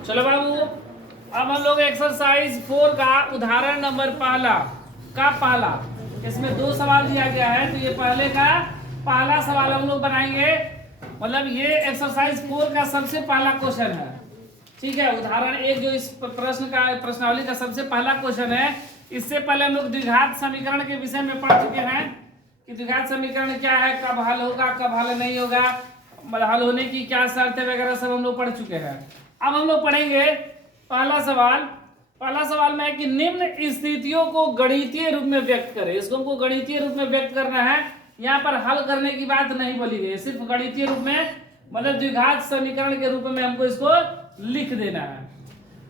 चलो बाबू, अब हम लोग एक्सरसाइज 4 का उदाहरण नंबर पहला इसमें 2 सवाल दिया गया है। तो ये पहले का पहला सवाल हम लोग बनाएंगे। मतलब ये एक्सरसाइज 4 का सबसे पहला क्वेश्चन है। ठीक है, उदाहरण 1 जो इस प्रश्नावली का सबसे पहला क्वेश्चन है। इससे पहले हम लोग द्विघात समीकरण के विषय में पढ़ चुके हैं कि द्विघात समीकरण क्या है, कब हल होगा, कब हल नहीं होगा, हल होने की क्या शर्तें वगैरह सब हम लोग पढ़ चुके हैं। अब हम लोग पढ़ेंगे पहला सवाल में है कि निम्न स्थितियों को गणितीय रूप में व्यक्त करें। इसको हमको गणितीय रूप में व्यक्त करना है। यहाँ पर हल करने की बात नहीं बोली गई, सिर्फ गणितीय रूप में, मतलब द्विघात समीकरण के रूप में हमको इसको लिख देना है।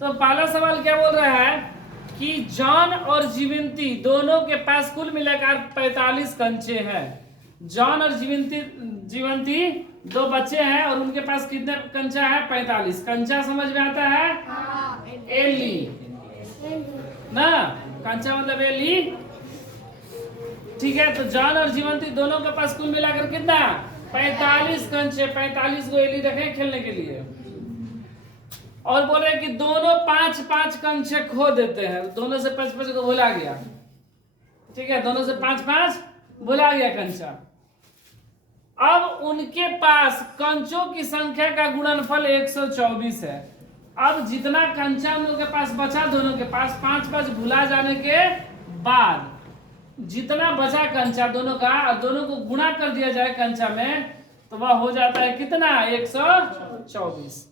तो पहला सवाल क्या बोल रहा है कि जॉन और जीवंती दोनों के पास कुल मिलाकर 45 कंचे हैं। जॉन और जीवंती 2 बच्चे हैं और उनके पास कितने कंचा है? 45। कंचा समझ में आता है? एली ना, कंचा मतलब एली। ठीक है, तो जॉन और जीवंती दोनों के पास कुल मिलाकर कितना? 45 कंचे। 45 को एली रखे खेलने के लिए। और बोल रहे कि दोनों 5-5 कंचे खो देते हैं। दोनों से 5-5 को भुला गया। ठीक है, दोनों से 5-5 भुला गया कंचा। अब उनके पास कंचों की संख्या का गुणनफल 124 है। अब जितना कंचा हम लोग के पास बचा, दोनों के पास 5-5 भुला जाने के बाद जितना बचा कंचा दोनों का, और दोनों को गुणा कर दिया जाए कंचा में, तो वह हो जाता है कितना? 124।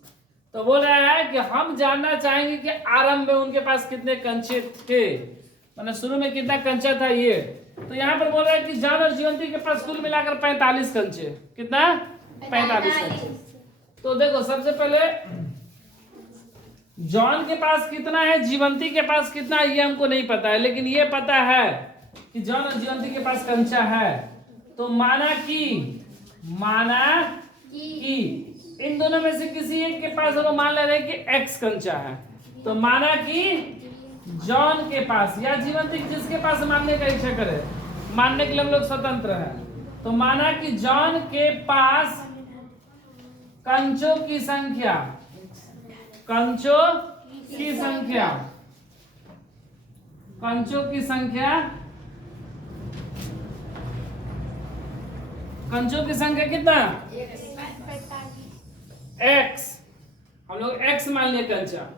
तो बोल रहा है कि हम जानना चाहेंगे कि आरंभ में उनके पास कितने कंचे थे, मतलब शुरू में कितना कंचा था ये। तो यहाँ पर बोल रहा है कि जॉन और जीवंती के पास कुल मिलाकर 45 कंचे। कितना? 45 कंचे। तो देखो, सबसे पहले जॉन के पास कितना है, जीवंती के पास कितना है, ये हमको नहीं पता है, लेकिन ये पता है कि जॉन और जीवंती के पास कंचा है। तो माना कि इन दोनों में से किसी एक के पास हम मान ले रहे हैं कि x कंचा है। तो माना कि जॉन के पास या जीवंती जिसके पास मानने का इच्छा करे, मानने के लिए हम लोग स्वतंत्र हैं। तो माना कि जॉन के पास कंचों की संख्या कितना? x, हम लोग x मान लिया कंचा।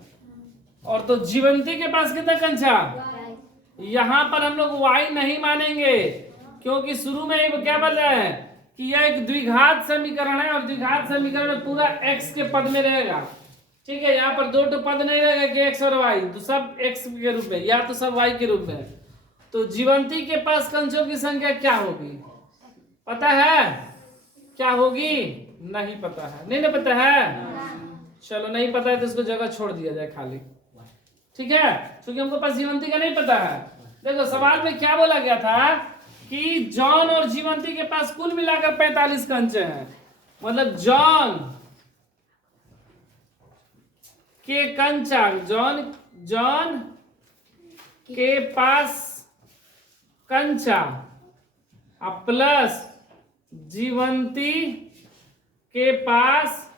और तो जीवंती के पास कितना कंचा? यहां पर हम लोग y नहीं मानेंगे, क्योंकि शुरू में ही क्या बोल रहा है कि यह एक द्विघात समीकरण है और द्विघात समीकरण में पूरा x के पद में रहेगा। ठीक है, यहाँ पर 2 पद नहीं रहेगा कि x और y, तो सब x के रूप में या तो सब y के रूप में। तो जीवंती के पास कंचों की संख्या क्या होगी? पता है क्या होगी? नहीं पता है। नहीं ना पता है? चलो, नहीं पता है तो इसको जगह छोड़ दिया जाए खाली। ठीक है, क्योंकि हमको पास जीवंती का नहीं पता है। देखो, सवाल में क्या बोला गया था कि जॉन और जीवंती के पास कुल मिलाकर 45 कंचे हैं। मतलब जॉन के कंचा, जॉन के पास कंचा प्लस जीवंती के पास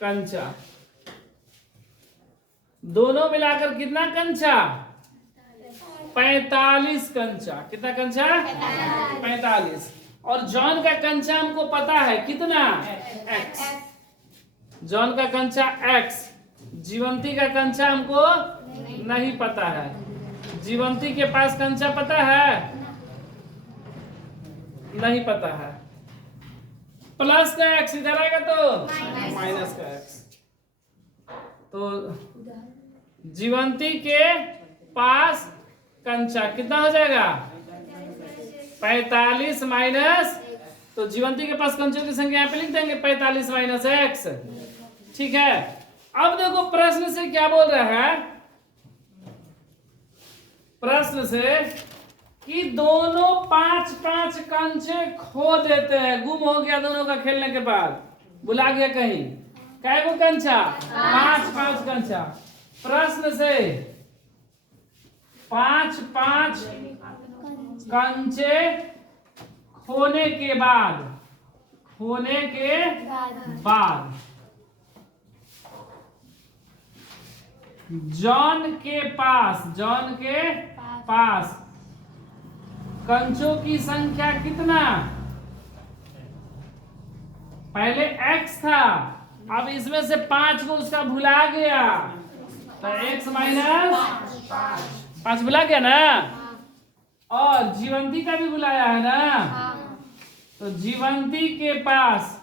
कंचा, दोनों मिलाकर कितना कंचा? 45 कंचा। कितना कंचा? 45। और जॉन का कंचा हमको पता है कितना? x। जॉन का कंचा x, जीवंती का कंचा हमको नहीं पता है। जीवंती के पास कंचा पता है? नहीं पता है। प्लस का x इधर आएगा तो माइनस का x। तो जीवंती के पास कंचा कितना हो जाएगा? 45 माइनस, तो जीवंती के पास कंचों की संख्या यहाँ पे लिख देंगे 45 माइनस x। ठीक है, अब देखो प्रश्न से क्या बोल रहा है। प्रश्न से कि दोनों 5-5 कंचे खो देते हैं, गुम हो गया दोनों का खेलने के बाद, बुला गया कहीं। कै गो कंचा? 5-5 कंचा। प्रश्न से 5-5 कंचे खोने के बाद जॉन के पास कंचों की संख्या कितना? पहले x था, अब इसमें से 5 को उसका भुला गया तो x माइनस 5 भुला गया ना। और जीवंती का भी बुलाया है ना, तो जीवंती के पास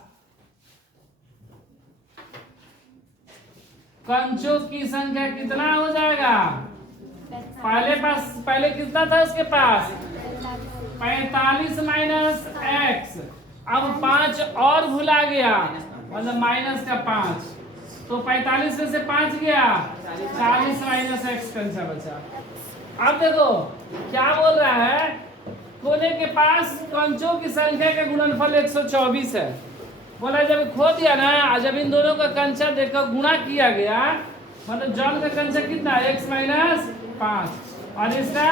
कंचों की संख्या कितना हो जाएगा? पहले कितना था उसके पास? 45 माइनस x, अब 5 और भुला गया मतलब माइनस का 5, तो 45 में से 5 गया, 40 माइनस x कंचा बचा। अब देखो क्या बोल रहा है, कोने के पास कंचों की संख्या का गुणनफल 124 है। बोला जब खो दिया ना, जब इन दोनों का कंचा देखकर गुणा किया गया, मतलब जॉन का कंचा कितना? x माइनस 5 और इसका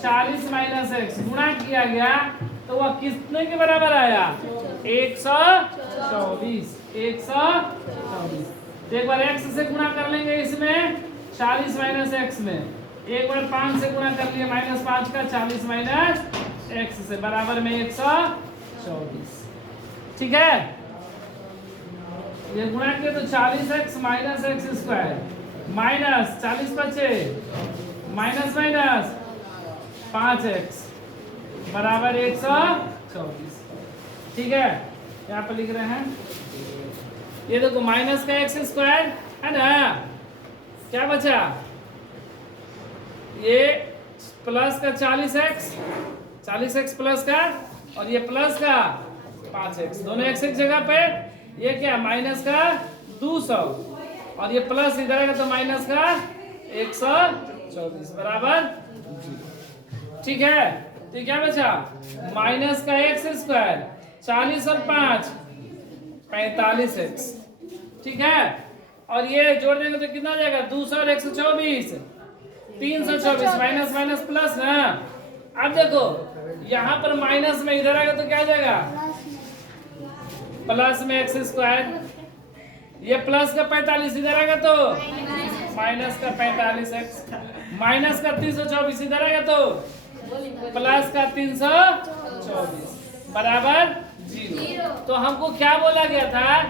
40 माइनस x गुणा किया गया तो वह कितने के बराबर आया? 124। तो एक बार x से गुणा कर लेंगे इसमें 40 माइनस x में, एक बार 5 से गुणा कर लिए माइनस 5 का, 40 माइनस x से बराबर में 124। ठीक है, ये गुणा किया तो 40x minus x square minus 40 बचे माइनस 5x बराबर 124। ठीक है, यहाँ पर लिख रहे हैं, ये देखो माइनस का एक्स स्क्वायर है ना, क्या बचा? ये प्लस का 40x प्लस का, और ये प्लस का 5x, दोनों x एक जगह पे। ये क्या? माइनस का 200 और ये प्लस इधर आएगा तो माइनस का 124 बराबर। ठीक है, तो क्या बचा? माइनस का एक्स स्क्वायर 40 और 5 45x। ठीक है, और ये जोड़ देंगे तो कितना हो जाएगा? 200 और 124 324 माइनस माइनस प्लस ना। अब देखो यहाँ पर माइनस में इधर आएगा तो क्या आ जाएगा? प्लस में एक्स स्क्वायर, ये प्लस का 45 इधर आएगा तो माइनस का 45x, माइनस का 324 इधर आएगा तो प्लस का 324 बराबर 0। तो हमको क्या बोला गया था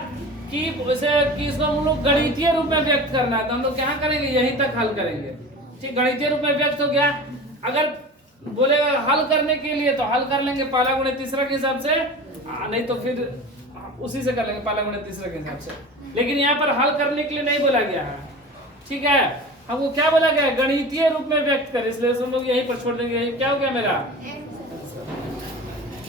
कि इसको हम लोग गणितीय रूप में व्यक्त करना है, तो हम लोग क्या करेंगे? यहीं तक हल करेंगे। ठीक, गणितीय रूप में व्यक्त हो गया। अगर बोलेगा हल करने के लिए तो हल कर लेंगे पहला गुणे तीसरा के हिसाब से, नहीं तो फिर उसी से कर लेंगे पहला गुणे तीसरा के हिसाब से। लेकिन यहाँ पर हल करने के लिए नहीं बोला गया है। ठीक है, हमको क्या बोला गया? गणितीय रूप में व्यक्त कर, इसलिए हम लोग यहीं पर छोड़ देंगे। यही क्या हो गया मेरा?